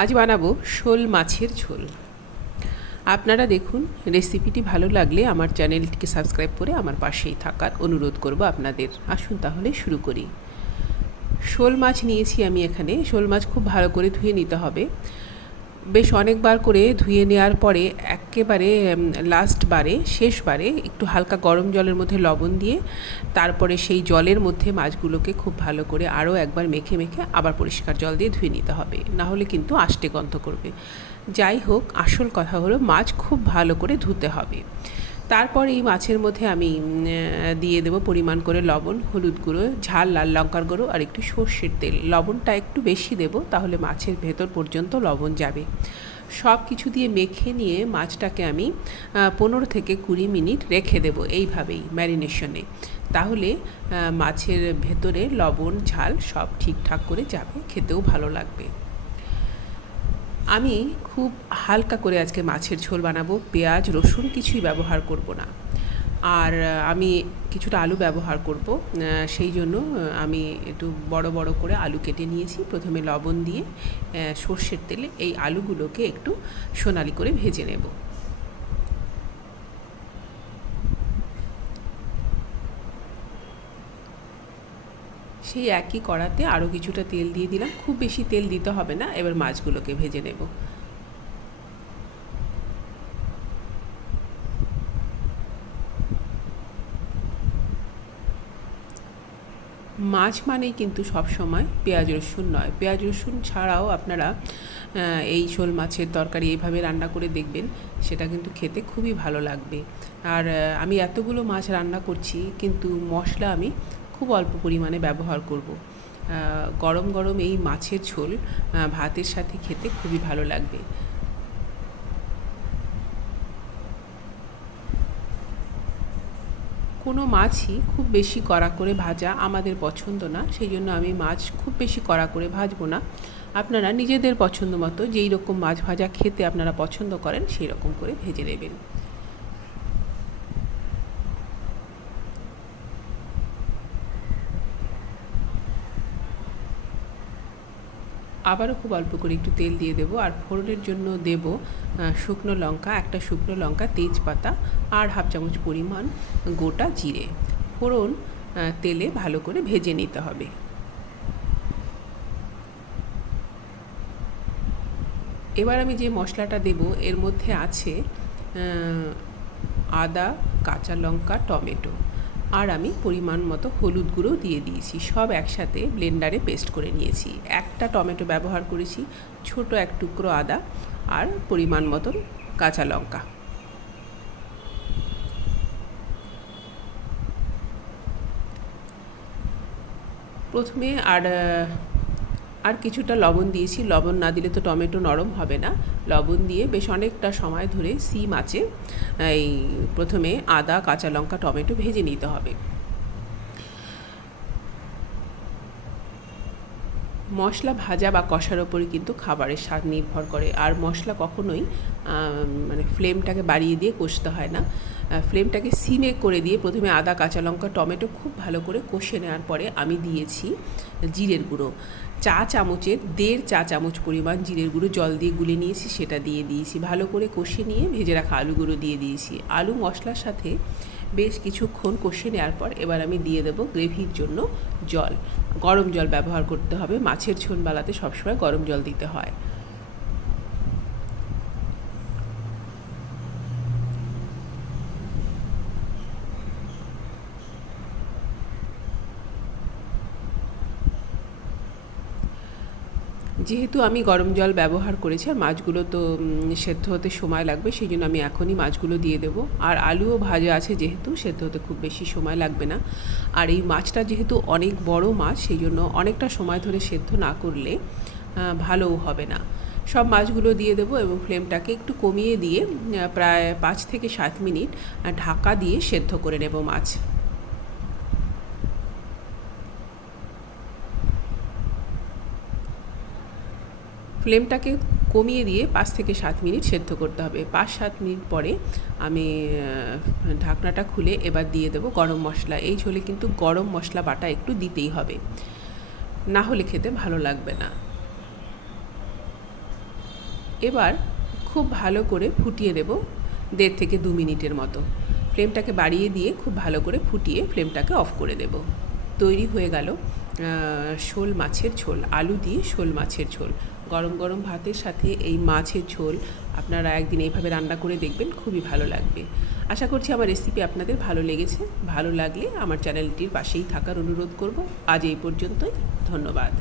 আজ বানাবো শোল মাছের ঝোল। আপনারা দেখুন রেসিপিটি ভালো লাগলে আমার চ্যানেলটিকে সাবস্ক্রাইব করে আমার পাশেই থাকার অনুরোধ করব আপনাদের। আসুন তাহলে শুরু করি। শোল মাছ নিয়েছি আমি এখানে। শোল মাছ খুব ভালো করে ধুয়ে নিতে হবে। বেশ অনেকবার করে ধুয়ে নেওয়ার পরে একেবারে লাস্ট বারে শেষবারে একটু হালকা গরম জলের মধ্যে লবণ দিয়ে তারপরে সেই জলের মধ্যে মাছগুলোকে খুব ভালো করে আরও একবার মেখে মেখে আবার পরিষ্কার জল দিয়ে ধুয়ে নিতে হবে। না হলে কিন্তু আষ্টে গন্ধ করবে। যাই হোক, আসল কথা হলো মাছ খুব ভালো করে ধুতে হবে। তারপর এই মাছের মধ্যে আমি দিয়ে দেবো পরিমাণ করে লবণ, হলুদ গুঁড়ো, ঝাল, লাল লঙ্কার গুঁড়ো আর একটু সর্ষের তেল। লবণটা একটু বেশি দেবো, তাহলে মাছের ভেতর পর্যন্ত লবণ যাবে। সব কিছু দিয়ে মেখে নিয়ে মাছটাকে আমি পনেরো থেকে কুড়ি মিনিট রেখে দেব এইভাবেই ম্যারিনেশনে। তাহলে মাছের ভেতরে লবণ, ঝাল সব ঠিকঠাক করে যাবে, খেতেও ভালো লাগবে। আমি খুব হালকা করে আজকে মাছের ঝোল বানাবো, পেঁয়াজ, রসুন কিছুই ব্যবহার করব না। আর আমি কিছুটা আলু ব্যবহার করব সেই জন্য আমি একটু বড় বড় করে আলু কেটে নিয়েছি। প্রথমে লবণ দিয়ে সর্ষের তেলে এই আলুগুলোকে একটু সোনালি করে ভেজে নেব। সেই একই কড়াতে আরও কিছুটা তেল দিয়ে দিলাম। খুব বেশি তেল দিতে হবে না, এবার মাছগুলোকে ভেজে নেব। মাছ মানেই কিন্তু সব সময় পেঁয়াজ রসুন নয়। পেঁয়াজ রসুন ছাড়াও আপনারা এই শোল মাছের তরকারি এইভাবে রান্না করে দেখবেন, সেটা কিন্তু খেতে খুবই ভালো লাগবে। আর আমি এতগুলো মাছ রান্না করছি, কিন্তু মশলা আমি খুব অল্প পরিমাণে ব্যবহার করব। গরম গরম এই মাছের ঝোল ভাতের সাথে খেতে খুবই ভালো লাগবে। কোনো মাছই খুব বেশি কড়া করে ভাজা আমাদের পছন্দ না, সেই জন্য আমি মাছ খুব বেশি কড়া করে ভাজবো না। আপনারা নিজেদের পছন্দ মতো যেই রকম মাছ ভাজা খেতে আপনারা পছন্দ করেন, সেই রকম করে ভেজে নেবেন। আবারও খুব অল্প করে একটু তেল দিয়ে দেবো আর ফোড়নের জন্য দেব শুকনো লঙ্কা, একটা শুকনো লঙ্কা, তেজপাতা আর হাফ চামচ পরিমাণ গোটা জিরে। ফোড়ন তেলে ভালো করে ভেজে নিতে হবে। এবার আমি যে মশলাটা দেব, এর মধ্যে আছে আদা, কাঁচা লঙ্কা, টমেটো। আর আমি পরিমাণ মতো হলুদ গুঁড়ো দিয়ে দিয়েছি। সব একসাথে ব্লেন্ডারে পেস্ট করে নিয়েছি। একটা টমেটো ব্যবহার করেছি, ছোট এক টুকরো আদা আর পরিমাণ মতন কাঁচা লঙ্কা। প্রথমে আর আর কিছুটা লবণ দিয়েছি। লবণ না দিলে তো টমেটো নরম হবে না। লবণ দিয়ে বেশ অনেকটা সময় ধরে সিম আছে। এই প্রথমে আদা, কাঁচা লঙ্কা, টমেটো ভেজে নিতে হবে। মশলা ভাজা বা কষার ওপরে কিন্তু খাবারের স্বাদ নির্ভর করে। আর মশলা কখনোই মানে ফ্লেমটাকে বাড়িয়ে দিয়ে কষতে হয় না। ফ্লেমটাকে সিমে করে দিয়ে প্রথমে আদা, কাঁচা লঙ্কা, টমেটো খুব ভালো করে কষে নেওয়ার পরে আমি দিয়েছি জিরের গুঁড়ো। চা চামচের, দেড় চা চামচ পরিমাণ জিরের গুঁড়ো জল দিয়ে গুলে নিয়েছি, সেটা দিয়ে দিয়েছি। ভালো করে কষে নিয়ে ভেজে রাখা আলুগুলো দিয়ে দিয়েছি। আলু মশলার সাথে বেশ কিছুক্ষণ কষে নেওয়ার পর এবার আমি দিয়ে দেবো গ্রেভির জন্য জল। গরম জল ব্যবহার করতে হবে। মাছের ঝোল বালাতে সবসময় গরম জল দিতে হয়। যেহেতু আমি গরম জল ব্যবহার করেছি আর মাছগুলো তো সেদ্ধ হতে সময় লাগবে, সেই জন্য আমি এখনই মাছগুলো দিয়ে দেব। আর আলুও ভাজা আছে যেহেতু, সেদ্ধ হতে খুব বেশি সময় লাগবে না। আর এই মাছটা যেহেতু অনেক বড় মাছ, সেই জন্য অনেকটা সময় ধরে সেদ্ধ না করলে ভালোও হবে না। সব মাছগুলো দিয়ে দেবো এবং ফ্লেমটাকে একটু কমিয়ে দিয়ে প্রায় পাঁচ থেকে সাত মিনিট ঢাকা দিয়ে সেদ্ধ করে নেব মাছ। ফ্লেমটাকে কমিয়ে দিয়ে পাঁচ থেকে সাত মিনিট সেদ্ধ করতে হবে। পাঁচ সাত মিনিট পরে আমি ঢাকনাটা খুলে এবার দিয়ে দেবো গরম মশলা। এই ঝোলে কিন্তু গরম মশলা বাটা একটু দিতেই হবে। না হলে খেতে ভালো লাগবে না। এবার খুব ভালো করে ফুটিয়ে দেব দেড় থেকে দু মিনিটের মতো। ফ্লেমটাকে বাড়িয়ে দিয়ে খুব ভালো করে ফুটিয়ে ফ্লেমটাকে অফ করে দেব তৈরি হয়ে গেল শোল মাছের ঝোল, আলু দিয়ে শোল মাছের ঝোল। গরম গরম ভাতের সাথে এই মাছের ঝোল। আপনারা একদিন এইভাবে রান্না করে দেখবেন, খুবই ভালো লাগবে। আশা করছি আমার রেসিপি আপনাদের ভালো লেগেছে। ভালো লাগলে আমার চ্যানেলটির পাশেই থাকার অনুরোধ করব। আজ এই পর্যন্তই। ধন্যবাদ।